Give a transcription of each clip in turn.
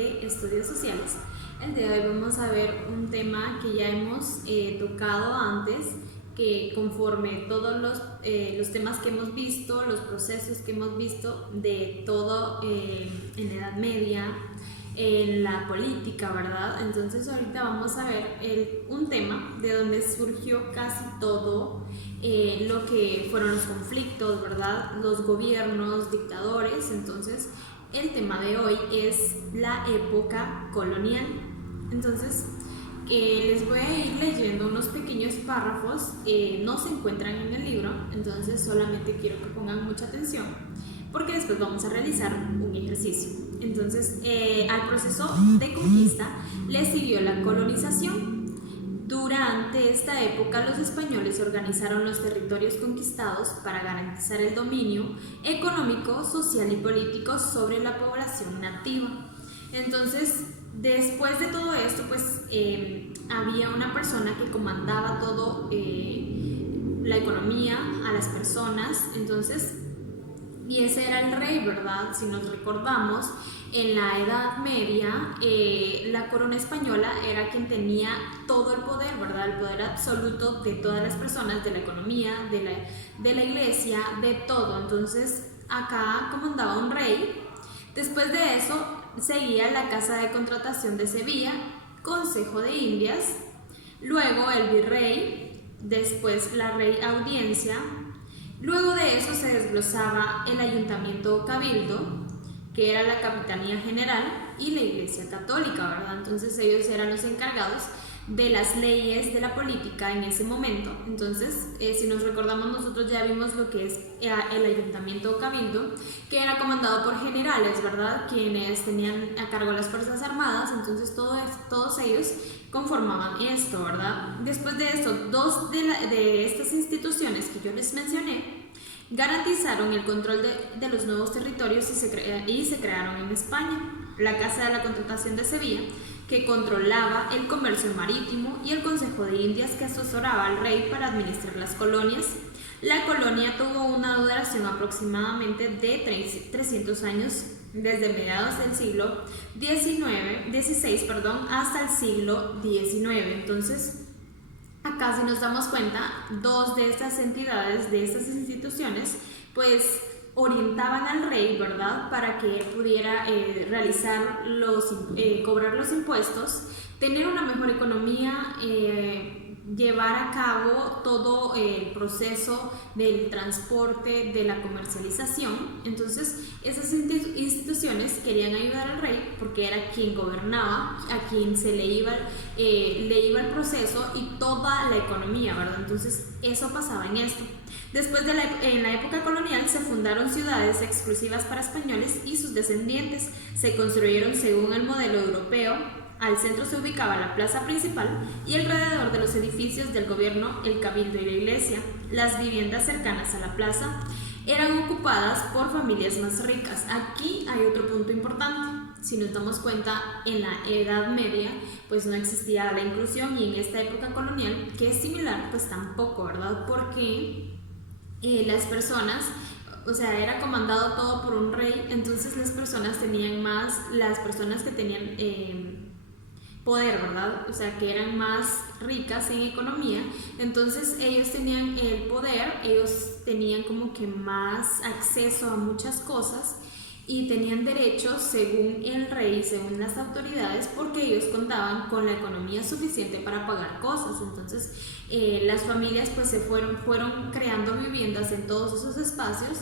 de Estudios Sociales. El día de hoy vamos a ver un tema que ya hemos tocado antes, que conforme todos los temas que hemos visto, los procesos que hemos visto de todo en la Edad Media, en la política, ¿verdad? Entonces ahorita vamos a ver un tema de donde surgió casi todo lo que fueron los conflictos, ¿verdad? Los gobiernos, dictadores. Entonces el tema de hoy es la época colonial. Entonces les voy a ir leyendo unos pequeños párrafos, no se encuentran en el libro, entonces solamente quiero que pongan mucha atención porque después vamos a realizar un ejercicio. Entonces, al proceso de conquista le siguió la colonización. Durante esta época los españoles organizaron los territorios conquistados para garantizar el dominio económico, social y político sobre la población nativa. Entonces, después de todo esto, pues había una persona que comandaba todo la economía a las personas, entonces, y ese era el rey, ¿verdad? Si nos recordamos, en la Edad Media, la corona española era quien tenía todo el poder, ¿verdad? El poder absoluto de todas las personas, de la economía, de la iglesia, de todo. Entonces, acá comandaba un rey. Después de eso, seguía la Casa de Contratación de Sevilla, Consejo de Indias, luego el virrey, después la Rey Audiencia. Luego de eso se desglosaba el ayuntamiento o cabildo, que era la capitanía general, y la Iglesia Católica, ¿verdad? Entonces ellos eran los encargados de las leyes de la política en ese momento. Entonces, si nos recordamos, nosotros ya vimos lo que es el ayuntamiento o cabildo, que era comandado por generales, ¿verdad? Quienes tenían a cargo las Fuerzas Armadas. Entonces todos ellos conformaban esto, ¿verdad? Después de esto, dos de estas instituciones que yo les mencioné garantizaron el control de los nuevos territorios y se crearon en España. La Casa de la Contratación de Sevilla, que controlaba el comercio marítimo, y el Consejo de Indias, que asesoraba al rey para administrar las colonias. La colonia tuvo una duración aproximadamente de 300 años, desde mediados del siglo XVI hasta el siglo XIX. Entonces, acá, si nos damos cuenta, dos de estas entidades, de estas instituciones, pues orientaban al rey, ¿verdad?, para que él pudiera cobrar los impuestos, tener una mejor economía, llevar a cabo todo el proceso del transporte, de la comercialización. Entonces, esas instituciones querían ayudar al rey porque era quien gobernaba, a quien se le iba el proceso y toda la economía, ¿verdad? Entonces, eso pasaba en esto. Después, en la época colonial, se fundaron ciudades exclusivas para españoles y sus descendientes. Se construyeron según el modelo europeo. Al centro se ubicaba la plaza principal y alrededor de los edificios del gobierno, el cabildo y la iglesia. Las viviendas cercanas a la plaza eran ocupadas por familias más ricas. Aquí hay otro punto importante. Si nos damos cuenta, en la Edad Media pues no existía la inclusión, y en esta época colonial, que es similar, pues tampoco, ¿verdad? Porque las personas, o sea, era comandado todo por un rey. Entonces las personas que tenían poder, ¿verdad? O sea, que eran más ricas en economía, entonces ellos tenían el poder, ellos tenían como que más acceso a muchas cosas y tenían derechos según el rey, según las autoridades, porque ellos contaban con la economía suficiente para pagar cosas. Entonces las familias pues se fueron creando viviendas en todos esos espacios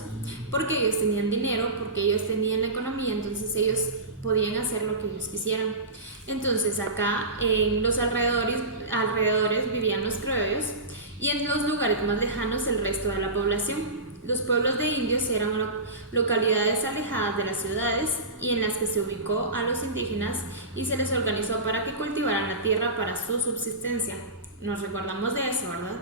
porque ellos tenían dinero, porque ellos tenían la economía, entonces ellos podían hacer lo que ellos quisieran. Entonces acá en los alrededores vivían los criollos, y en los lugares más lejanos el resto de la población. Los pueblos de indios eran localidades alejadas de las ciudades y en las que se ubicó a los indígenas y se les organizó para que cultivaran la tierra para su subsistencia. Nos recordamos de eso, ¿verdad?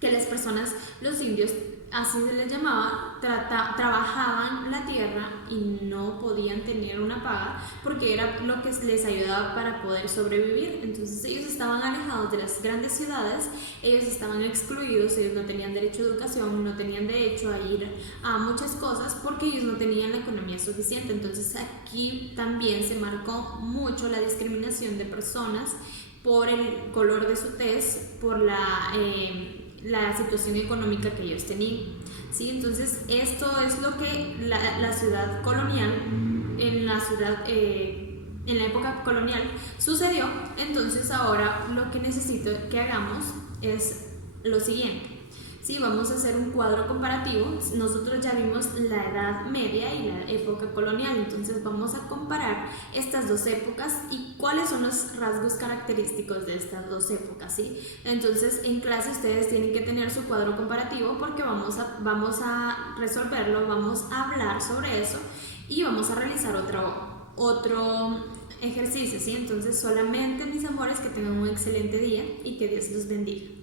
Que las personas, los indios, así se les llamaba, trabajaban la tierra y no podían tener una paga porque era lo que les ayudaba para poder sobrevivir. Entonces ellos estaban alejados de las grandes ciudades, ellos estaban excluidos, ellos no tenían derecho a educación, no tenían derecho a ir a muchas cosas porque ellos no tenían la economía suficiente. Entonces aquí también se marcó mucho la discriminación de personas por el color de su tez, por la situación económica que ellos tenían. ¿Sí? Entonces esto es lo que la ciudad colonial, en la época colonial sucedió. Entonces ahora lo que necesito que hagamos es lo siguiente. Sí, vamos a hacer un cuadro comparativo. Nosotros ya vimos la Edad Media y la época colonial, entonces vamos a comparar estas dos épocas y cuáles son los rasgos característicos de estas dos épocas, ¿sí? Entonces en clase ustedes tienen que tener su cuadro comparativo porque vamos a resolverlo, vamos a hablar sobre eso y vamos a realizar otro ejercicio, ¿sí? Entonces solamente, mis amores, que tengan un excelente día y que Dios los bendiga.